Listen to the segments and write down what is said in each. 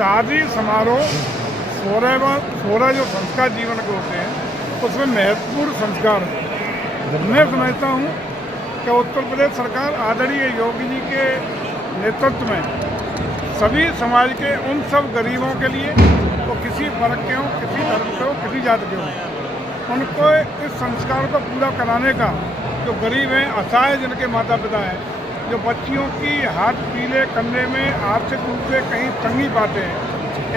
शादी समारोह 16 जो संस्कार जीवन के होते हैं उसमें महत्वपूर्ण संस्कार है। मैं समझता हूँ कि उत्तर प्रदेश सरकार आदरणीय योगी जी के नेतृत्व में सभी समाज के उन सब गरीबों के लिए, वो किसी वर्ग के हों, किसी धर्म के हों, किसी जाति के हों, उनको इस संस्कार को पूरा कराने का, जो गरीब हैं, असहाय जिनके माता पिता हैं, जो बच्चियों की हाथ पीले करने में आर्थिक रूप से कहीं तंगी पाते हैं,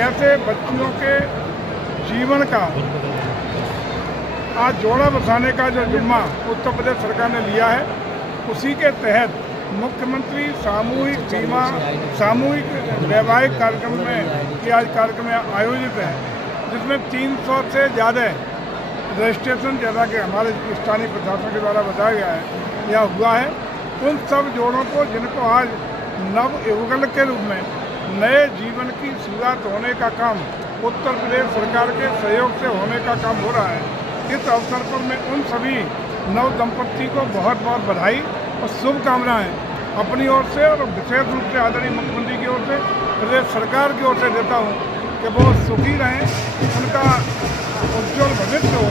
ऐसे बच्चियों के जीवन का आज जोड़ा बसाने का जो जिम्मा उत्तर प्रदेश सरकार ने लिया है, उसी के तहत मुख्यमंत्री सामूहिक वैवाहिक कार्यक्रम में कि आज कार्यक्रम आयोजित है, जिसमें 300 से ज़्यादा रजिस्ट्रेशन, जैसा कि हमारे स्थानीय प्रशासन के द्वारा बताया गया है, यह हुआ है। उन सब जोड़ों को जिनको आज नव युगल के रूप में नए जीवन की शुरुआत होने का काम उत्तर प्रदेश सरकार के सहयोग से होने का काम हो रहा है। इस अवसर पर मैं उन सभी नव दंपत्ति को बहुत बहुत बधाई और शुभकामनाएं अपनी ओर से और विशेष रूप से आदरणीय मुख्यमंत्री की ओर से, प्रदेश सरकार की ओर से देता हूं कि वो सुखी रहें, उनका उज्ज्वल भविष्य हो,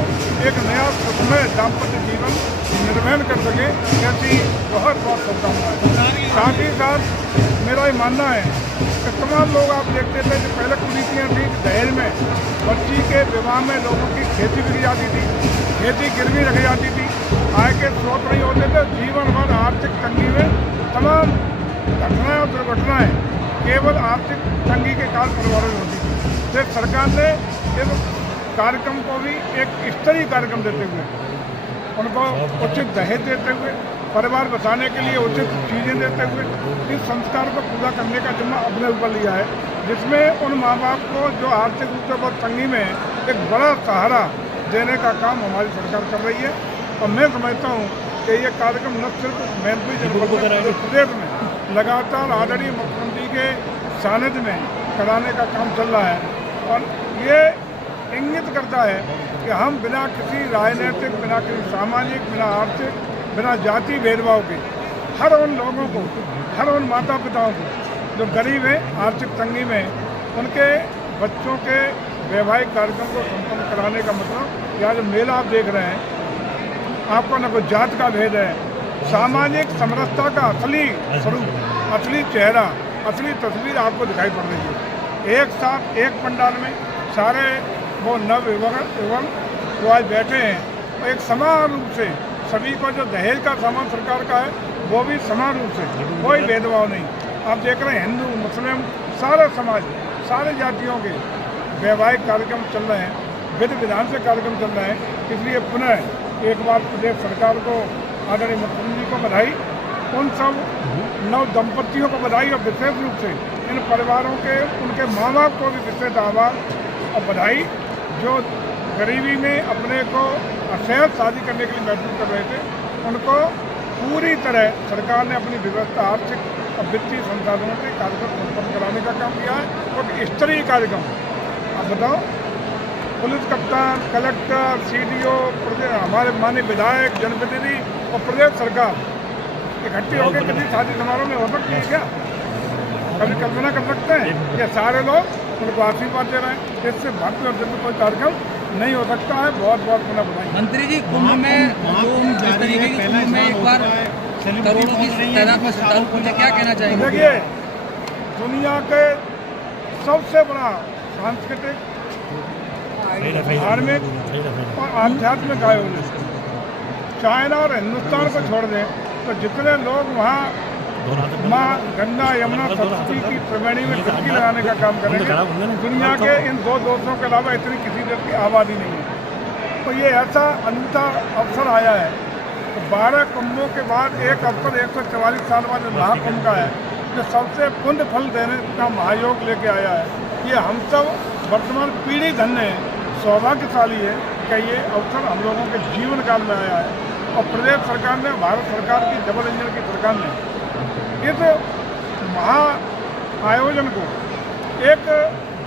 एक नया सुखमय दाम्पत्य जीवन निर्वहन कर सके, ऐसी बहुत बहुत शुभकामनाएं। साथ ही साथ मेरा ये मानना है कि तमाम लोग आप देखते थे कि पहले कुरीतियाँ थी, दहेज में बच्ची के विवाह में लोगों की खेती बिक जाती थी, खेती गिरवी रख जाती थी, आय के स्रोत नहीं होते थे, जीवन भर आर्थिक तंगी में तमाम घटनाएं और दुर्घटनाएं केवल आर्थिक तंगी के कारण प्रभावित होती थी। तो सरकार ने इस कार्यक्रम को भी एक स्तरीय कार्यक्रम देते हुए, उनको उचित दहेज देते हुए, परिवार बसाने के लिए उचित चीज़ें देते हुए इस संस्कार को पूरा करने का जिम्मा अपने ऊपर लिया है, जिसमें उन माँ बाप को जो आर्थिक रूप से बहुत तंगी में है, एक बड़ा सहारा देने का काम हमारी सरकार कर रही है। और मैं समझता हूँ कि ये कार्यक्रम न सिर्फ मैनपुरी प्रदेश में लगातार आदरणीय मुख्यमंत्री के सानिध्य में कराने का काम चल रहा है, और ये इंगित करता है कि हम बिना किसी राजनीतिक, बिना किसी सामाजिक, बिना आर्थिक, बिना जाति भेदभाव के हर उन लोगों को, हर उन माता पिताओं को जो गरीब हैं, आर्थिक तंगी में, उनके बच्चों के वैवाहिक कार्यक्रम को संपन्न कराने का मतलब, यहाँ जो मेला आप देख रहे हैं, आपको न कोई जात का भेद है, सामाजिक समरसता का असली स्वरूप, असली चेहरा, असली तस्वीर आपको दिखाई पड़ रही है। एक साथ एक पंडाल में सारे वो नव युवक जो आज बैठे हैं, और एक समान रूप से सभी को जो दहेज का सामान सरकार का है वो भी समान रूप से, कोई भेदभाव नहीं। आप देख रहे हैं हिंदू, मुस्लिम, सारे समाज, सारे जातियों के वैवाहिक कार्यक्रम चल रहे हैं, विधि विधान से कार्यक्रम चल रहे हैं। इसलिए पुनः एक बार प्रदेश सरकार को, आदरणीय मुख्यमंत्री को बधाई, उन सब नव दंपत्तियों को बधाई, और विशेष रूप से इन परिवारों के, उनके माँ बाप को भी विशेष आभार और बधाई, जो गरीबी में अपने को असहज शादी करने के लिए मजबूर कर रहे थे, उनको पूरी तरह सरकार ने अपनी व्यवस्था, आर्थिक और वित्तीय संसाधनों से कार्यक्रम संपन्न कराने का काम किया है। और स्तरीय कार्यक्रम, आप बताओ, पुलिस कप्तान, कलेक्टर, CDO, हमारे माननीय विधायक, जनप्रतिनिधि और प्रदेश सरकार इकट्ठी होकर किसी शादी समारोह में हो सकती है क्या? कभी कल्पना कर सकते हैं? ये सारे लोग उनको आशीर्वाद दे रहे हैं, इससे भव्य और दिव्य कोई कार्यक्रम नहीं हो सकता है। बहुत बहुत पुनः बधाई। मंत्री जी, कुंभ में जिस तरीके की कुंभ में एक बार करोड़ों की तादाद में श्रद्धालु पहुंचे, क्या कहना चाहेंगे? देखिए, दुनिया के सबसे बड़ा सांस्कृतिक, धार्मिक और आध्यात्मिक आयोजन, चाइना और हिंदुस्तान को छोड़ दें तो जितने लोग वहाँ माँ गंगा, यमुना, सरस्वती की त्रिवेणी में डुबकी लगाने का काम करेंगे, दुनिया के इन दो देशों के अलावा इतनी किसी देश की आबादी नहीं है। तो ये ऐसा अनूठा अवसर आया है। तो 12 कुंभों के बाद एक अवसर 144 साल बाद जो महाकुंभ का है, जो सबसे पुण्य फल देने का महायोग लेके आया है। ये हम सब वर्तमान पीढ़ी धन्य है, सौभाग्यशाली है कि ये अवसर हम लोगों के जीवन काल में आया है। और प्रदेश सरकार ने, भारत सरकार की डबल इंजन की सरकार ने इस महा आयोजन को एक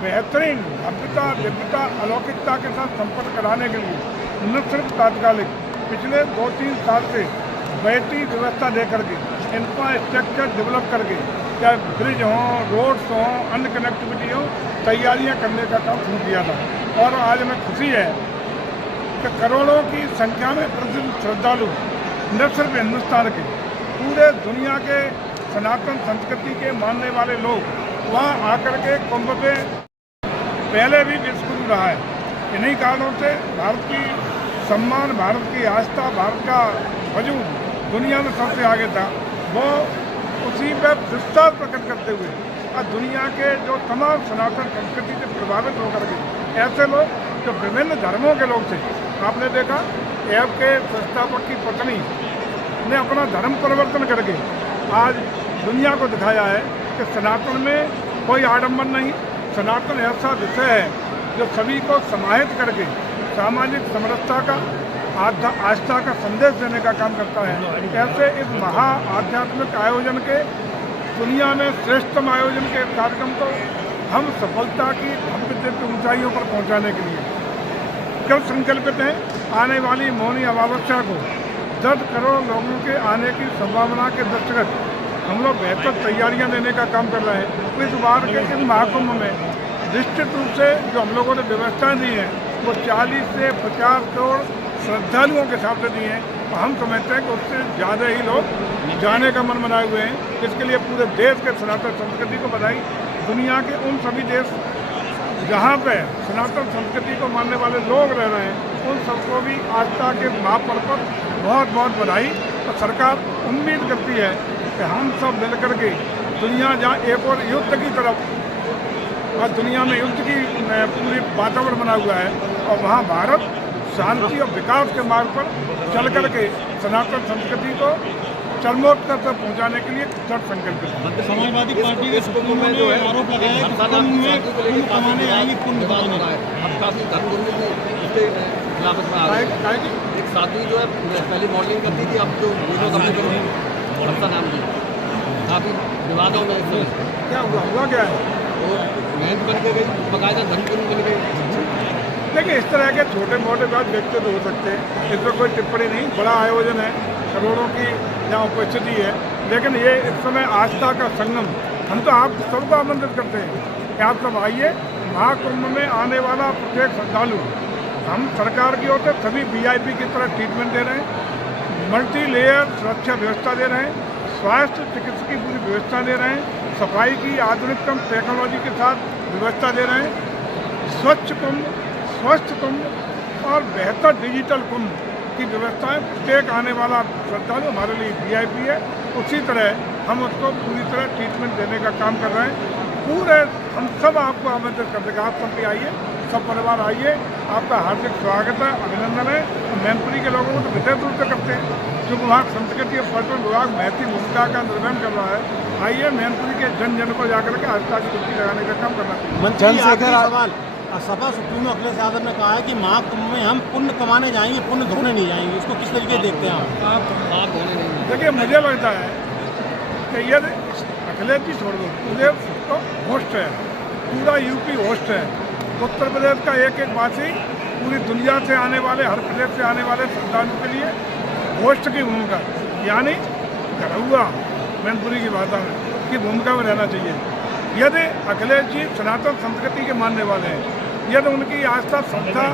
बेहतरीन भव्यता, दिव्यता, अलौकिकता के साथ संपन्न कराने के लिए न सिर्फ तात्कालिक पिछले 2-3 साल से बैटरी व्यवस्था दे करके, इंफ्रास्ट्रक्चर डेवलप करके चाहे ब्रिज हों, रोड्स हों, अन्य कनेक्टिविटी हो, तैयारियां करने का काम शुरू किया था। और आज हमें खुशी है कि करोड़ों की संख्या में प्रसिद्ध श्रद्धालु न सिर्फ हिंदुस्तान के, पूरे दुनिया के सनातन संस्कृति के मानने वाले लोग वहाँ आकर के कुंभ में पहले भी विश्वगुरु रहा है। इन्हीं कारणों से भारत की सम्मान, भारत की आस्था, भारत का वजूद दुनिया में सबसे आगे था। वो उसी पर विश्वास प्रकट करते हुए और दुनिया के जो तमाम सनातन संस्कृति से प्रभावित होकर के ऐसे लोग जो विभिन्न धर्मों के लोग थे, आपने देखा ऐप के संस्थापक की पत्नी ने अपना धर्म परिवर्तन करके आज दुनिया को दिखाया है कि सनातन में कोई आडंबर नहीं। सनातन ऐसा विषय है जो सभी को समाहित करके सामाजिक समरसता का, आस्था का संदेश देने का काम करता है। ऐसे इस महा आध्यात्मिक आयोजन के, दुनिया में श्रेष्ठतम आयोजन के कार्यक्रम को हम सफलता की भव्य ऊंचाइयों पर पहुंचाने के लिए कल संकल्पित हैं। आने वाली मौनी अमावस्या को 10 करोड़ लोगों के आने की संभावना के दृष्टिगत हम लोग बेहतर तैयारियां देने का काम कर रहे हैं। तो इस बार के इस महाकुंभ में निश्चित रूप से जो हम लोगों ने व्यवस्थाएं दी हैं वो 40 से 50 करोड़ श्रद्धालुओं के हिसाब से दिए हैं और हम समझते हैं कि उससे ज़्यादा ही लोग जाने का मन बनाए हुए हैं। इसके लिए पूरे देश के सनातन संस्कृति को बधाई। दुनिया के उन सभी देश जहाँ पे सनातन संस्कृति को मानने वाले लोग रह रहे हैं उन सबको भी आस्था के महापर्व पर बहुत बहुत बधाई। और सरकार उम्मीद करती है कि हम सब मिलकर के दुनिया जहाँ एक और युद्ध की तरफ और दुनिया में युद्ध की पूरी वातावरण बना हुआ है और वहाँ भारत शांति और विकास के मार्ग पर चल करके सनातन संस्कृति को चरमोत्कर्ष तक पहुंचाने के लिए दृढ़ संकल्पित है। समाजवादी पार्टी के सुप्रीमो ने जो है आरोप लगाया कि कुंभ में पुण्य कमाने आएंगे, पुण्य कमाने अब काफी धर्मगुरु उसके खिलाफ में आ रहा है। एक साथी जो है पहले मॉडलिंग करती थी, अब जो वीडियो करने के वर्षा नाम की काफी विवादों में क्या हुआ क्या है वो महंत बन के गई, बकायदा धर्मगुरु बन गई। देखिए, इस तरह के छोटे मोटे बात व्यक्तिगत हो सकते हैं, इस पर कोई टिप्पणी नहीं। बड़ा आयोजन है, करोड़ों की यहाँ उपस्थिति है, लेकिन ये इस समय आस्था का संगम। हम तो आप सबको आमंत्रित करते हैं कि आप सब आइए। महाकुंभ में आने वाला प्रत्येक श्रद्धालु हम सरकार की ओर से सभी VIP की तरह ट्रीटमेंट दे रहे हैं, मल्टी लेयर सुरक्षा व्यवस्था दे रहे हैं, स्वास्थ्य चिकित्सा की पूरी व्यवस्था दे रहे हैं, सफाई की आधुनिकतम टेक्नोलॉजी के साथ व्यवस्था दे रहे हैं, स्वच्छ कुंभ, स्वस्थ कुंभ और बेहतर डिजिटल कुंभ की व्यवस्थाएं। प्रत्येक आने वाला श्रद्धालु हमारे लिए VIP है, उसी तरह हम उसको पूरी तरह ट्रीटमेंट देने का काम कर रहे हैं। पूरे हम सब आपको आमंत्रित कर देंगे, आप सब भी आइए, सब परिवार आइए, आपका हार्दिक स्वागत है, अभिनंदन है। मैनपुरी के लोगों को तो विशेष रूप से करते हैं क्योंकि वहाँ संस्कृति और पर्यटन विभाग महती भूमिका का निर्वहन कर रहा है। आइए, मैनपुरी के जन जन को जाकर के आस्था की डुबकी लगाने का काम करना चाहिए। सपा सुप्रीमो अखिलेश यादव ने कहा है कि महाकुंभ में हम पुण्य कमाने जाएंगे, पुण्य धोने नहीं जाएंगे। इसको किस तरीके देखते हैं आप? देखिए, मुझे लगता है कि यदि अखिलेश जी छोड़ दो, पूरे तो होस्ट है, पूरा UP होस्ट है। उत्तर प्रदेश का एक एक वासी पूरी दुनिया से आने वाले, हर प्रदेश से आने वाले श्रद्धालुओं के लिए होस्ट की भूमिका, यानी घरौआ मैनपुरी की भाषा में की भूमिका में रहना चाहिए। यदि अखिलेश जी सनातन संस्कृति के मानने वाले हैं, यदि उनकी आस्था श्रद्धा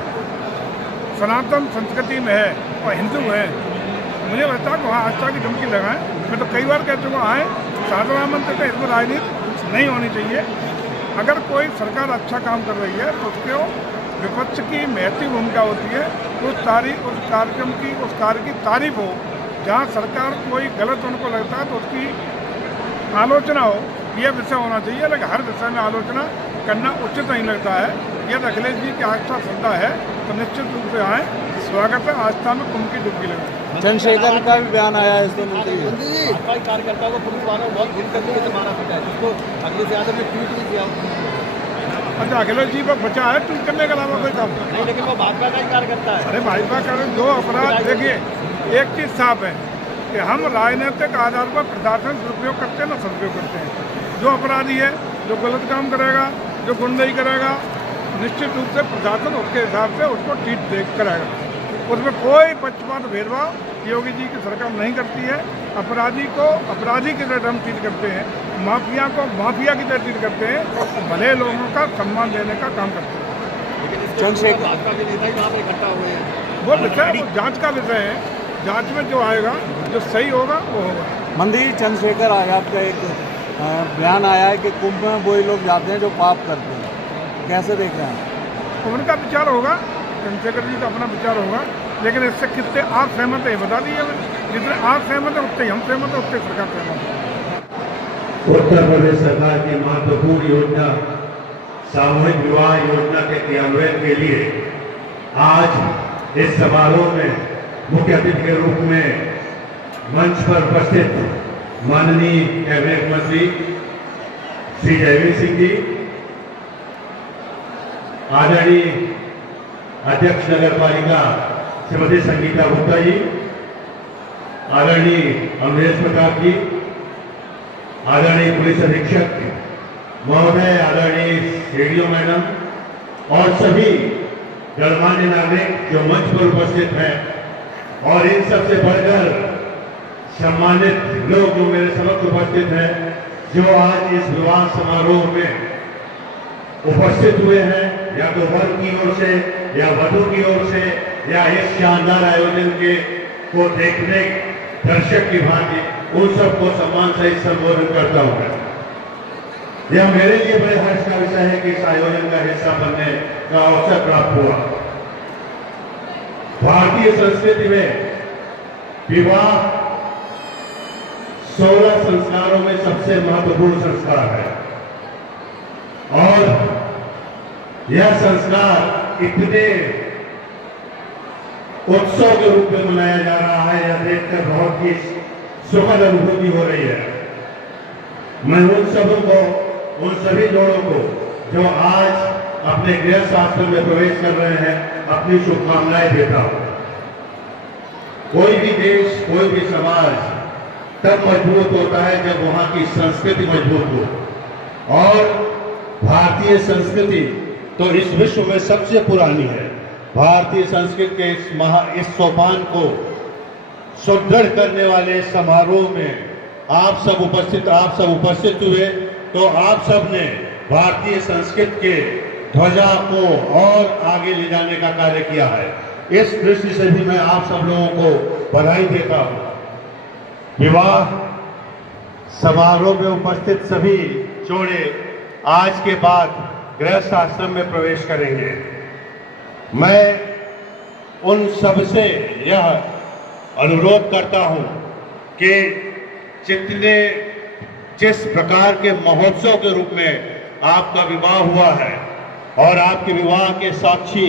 सनातन संस्कृति में है और हिंदू है, मुझे लगता है कि वहाँ आस्था की डुबकी लगाएं। मैं तो कई बार कह चुका आए, साधारण मंत्र का इसमें राजनीति नहीं होनी चाहिए। अगर कोई सरकार अच्छा काम कर रही है तो उसको विपक्ष की महती भूमिका होती है, उस कार्यक्रम की, उस कार्य की तारीफ हो। जहाँ सरकार कोई गलत उनको लगता है तो उसकी आलोचना हो, यह विषय होना चाहिए। लेकिन हर विषय में आलोचना करना उचित नहीं लगता है। यदि अखिलेश जी की आस्था श्रद्धा है तो निश्चित रूप से आए, स्वागत है। आस्था में कुंभ की डुबकी लगाए। चंद्रशेखर का भी बयान आया है इसके मंत्री कार्यकर्ताओं को पुलिस वालों बहुत भूल करने के मारा पड़ा है, जिसको अखिलेश यादव ने ट्वीट भी किया। अच्छा, अखिलेश जी पर बचा है ट्वीट करने के अलावा कोई काम नहीं, लेकिन वो भाजपा का ही कार्यकर्ता है। अरे भाजपा का जो अपराध, देखिए एक चीज़ साफ है कि हम राजनीतिक आधार पर प्रशासन दुरुपयोग करते हैं ना सदुपयोग करते हैं। जो अपराधी है, जो गलत काम करेगा, जो गुंडाई करेगा, निश्चित रूप से प्रशासन उसके हिसाब से उसको ट्रीट कराएगा। उसमें कोई पक्षपात भेदभाव योगी जी की सरकार नहीं करती है। अपराधी को अपराधी की तरह हम ट्रीट करते हैं। माफिया को माफिया की तरह ट्रीट करते हैं, तो भले लोगों का सम्मान देने का काम करते हैं। चंद्रशेखर भाजपा के नेता ही वहाँ पे इकट्ठा हुए हैं। वो विषय वो जांच का विषय है, जांच में जो आएगा, जो सही होगा वो होगा। मंदिर चंद्रशेखर आजाद का एक बयान आया है कि कुंभ में वही लोग जाते हैं जो पाप करते हैं, कैसे देख रहे हैं? उनका विचार होगा, चंद्रशेखर जी का अपना विचार होगा, लेकिन इससे कितने आप सहमत है ये बता दीजिए हमें। जितने आप सहमत हैं उतने हम सहमत हैं, उतने सरकार सहमत है। उत्तर प्रदेश सरकार की महत्वपूर्ण योजना सामूहिक विवाह योजना के क्रियान्वयन के लिए आज इस समारोह में मुख्य अतिथि के रूप में मंच पर उपस्थित माननीय कैबिनेट मंत्री श्री जयवीर सिंह जी, आदरणीय अध्यक्ष नगर पालिका श्रीमती संगीता गुप्ता जी, आदरणीय अमरेश प्रताप जी, आदरणीय पुलिस अधीक्षक महोदय, आदरणीय सीडीओ मैडम और सभी गणमान्य नागरिक जो मंच पर उपस्थित हैं, और इन सबसे बढ़कर सम्मानित लोग जो मेरे समक्ष उपस्थित हैं, जो आज इस विवाह समारोह में उपस्थित हुए हैं, या तो वर की ओर से या वधु की ओर से, या इस शानदार आयोजन के को देखने दर्शक की भांति, उन सबको सम्मान सहित संबोधन करता हूं। यह मेरे लिए बड़े हर्ष का विषय है कि इस आयोजन का हिस्सा बनने का अवसर प्राप्त हुआ। भारतीय संस्कृति में विवाह 16 संस्कारों में सबसे महत्वपूर्ण संस्कार है, और यह संस्कार इतने उत्सव के रूप में मनाया जा रहा है, यह देखकर बहुत ही सुखद अनुभूति हो रही है। मैं उन सभी जोड़ों को जो आज अपने गृह आश्रम में प्रवेश कर रहे हैं, अपनी शुभकामनाएं देता हूं। कोई भी देश, कोई भी समाज तब मजबूत होता है जब वहां की संस्कृति मजबूत हो, और भारतीय संस्कृति तो इस विश्व में सबसे पुरानी है। भारतीय संस्कृति के इस सोपान को सुदृढ़ करने वाले समारोह में आप सब उपस्थित हुए, तो आप सब ने भारतीय संस्कृति के ध्वजा को और आगे ले जाने का कार्य किया है। इस दृष्टि से भी मैं आप सब लोगों को बधाई देता हूं। विवाह समारोह में उपस्थित सभी जोड़े आज के बाद गृहस्थ आश्रम में प्रवेश करेंगे। मैं उन सबसे यह अनुरोध करता हूं कि जिस प्रकार के महोत्सव के रूप में आपका विवाह हुआ है, और आपके विवाह के साक्षी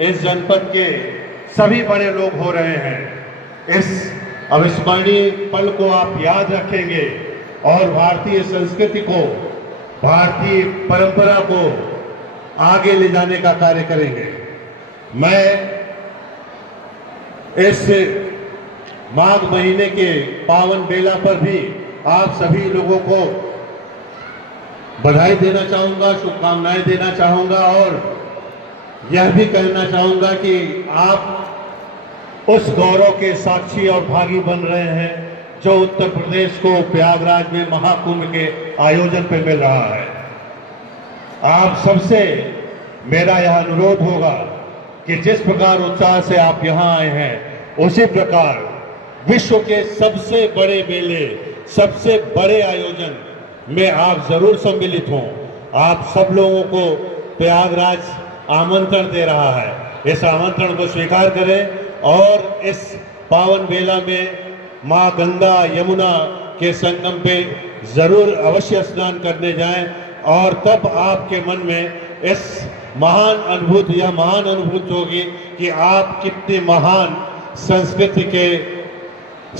इस जनपद के सभी बड़े लोग हो रहे हैं, इस अविस्मरणीय पल को आप याद रखेंगे और भारतीय संस्कृति को, भारतीय परंपरा को आगे ले जाने का कार्य करेंगे। मैं इस माघ महीने के पावन बेला पर भी आप सभी लोगों को बधाई देना चाहूंगा, शुभकामनाएं देना चाहूंगा, और यह भी कहना चाहूंगा कि आप उस गौरव के साक्षी और भागी बन रहे हैं जो उत्तर प्रदेश को प्रयागराज में महाकुंभ के आयोजन पर मिल रहा है। आप सबसे मेरा यह अनुरोध होगा कि जिस प्रकार उत्साह से आप यहाँ आए हैं, उसी प्रकार विश्व के सबसे बड़े मेले, सबसे बड़े आयोजन में आप जरूर सम्मिलित हों। आप सब लोगों को प्रयागराज आमंत्रण दे रहा है। इस आमंत्रण को स्वीकार करें और इस पावन बेला में माँ गंगा यमुना के संगम पे जरूर अवश्य स्नान करने जाएं, और तब आपके मन में इस महान अनुभूति होगी कि आप कितने महान संस्कृति के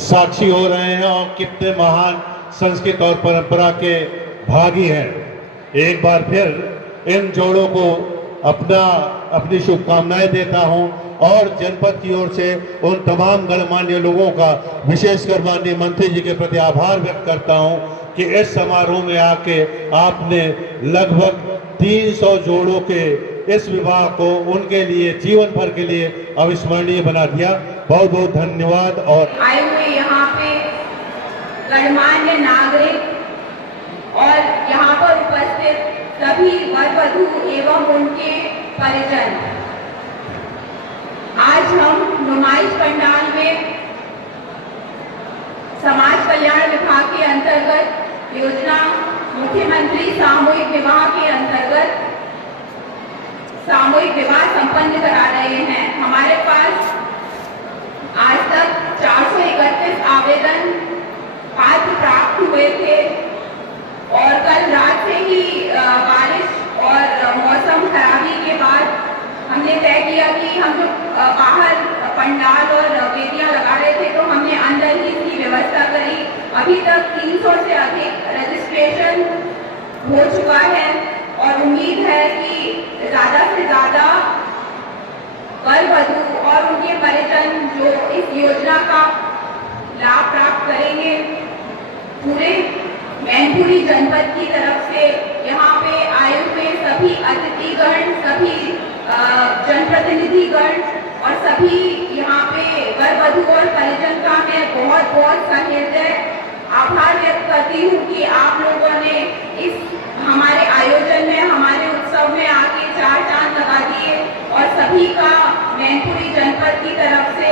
साक्षी हो रहे हैं और कितने महान संस्कृति और परंपरा के भागी हैं। एक बार फिर इन जोड़ों को अपनी शुभकामनाएं देता हूं, और जनपद की ओर से उन तमाम गणमान्य लोगों का, विशेषकर माननीय मंत्री जी के प्रति आभार व्यक्त करता हूं कि इस समारोह में आके आपने लगभग 300 जोड़ों के इस विवाह को उनके लिए जीवन भर के लिए अविस्मरणीय बना दिया। बहुत बहुत धन्यवाद। और आए हुए यहाँ पे गणमान्य नागरिक, और यहाँ पर उपस्थित सभी वर वधू एवं उनके परिजन, आज हम नुमाइश पंडाल में समाज कल्याण विभाग के अंतर्गत योजना मुख्यमंत्री सामूहिक विवाह के अंतर्गत सामूहिक विवाह संपन्न करा रहे हैं। हमारे पास आज तक 431 आवेदन पात्र प्राप्त हुए थे और कल रात से ही बारिश और मौसम खराबी के बाद हमने तय किया कि हम जो बाहर पंडाल और वेदियां लगा रहे थे तो हमने अंदर ही इसकी व्यवस्था करी। अभी तक 300 से अधिक रजिस्ट्रेशन हो चुका है और उम्मीद है कि ज़्यादा से ज़्यादा वर वधू और उनके परिजन जो इस योजना का लाभ प्राप्त करेंगे। पूरे मैनपुरी जनपद की तरफ से यहाँ पे आए हुए सभी अतिथिगण, सभी जनप्रतिनिधिगण और सभी यहाँ पे वर वधू और परिजन का मैं बहुत बहुत सहृदय आभार व्यक्त करती हूँ कि आप लोगों ने इस हमारे आयोजन में, हमारे उत्सव में आके 4 चांद लगा दिए और सभी का मैनपुरी जनपद की तरफ से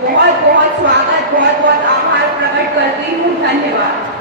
बहुत बहुत स्वागत, बहुत बहुत आभार प्रकट करती हूँ। धन्यवाद।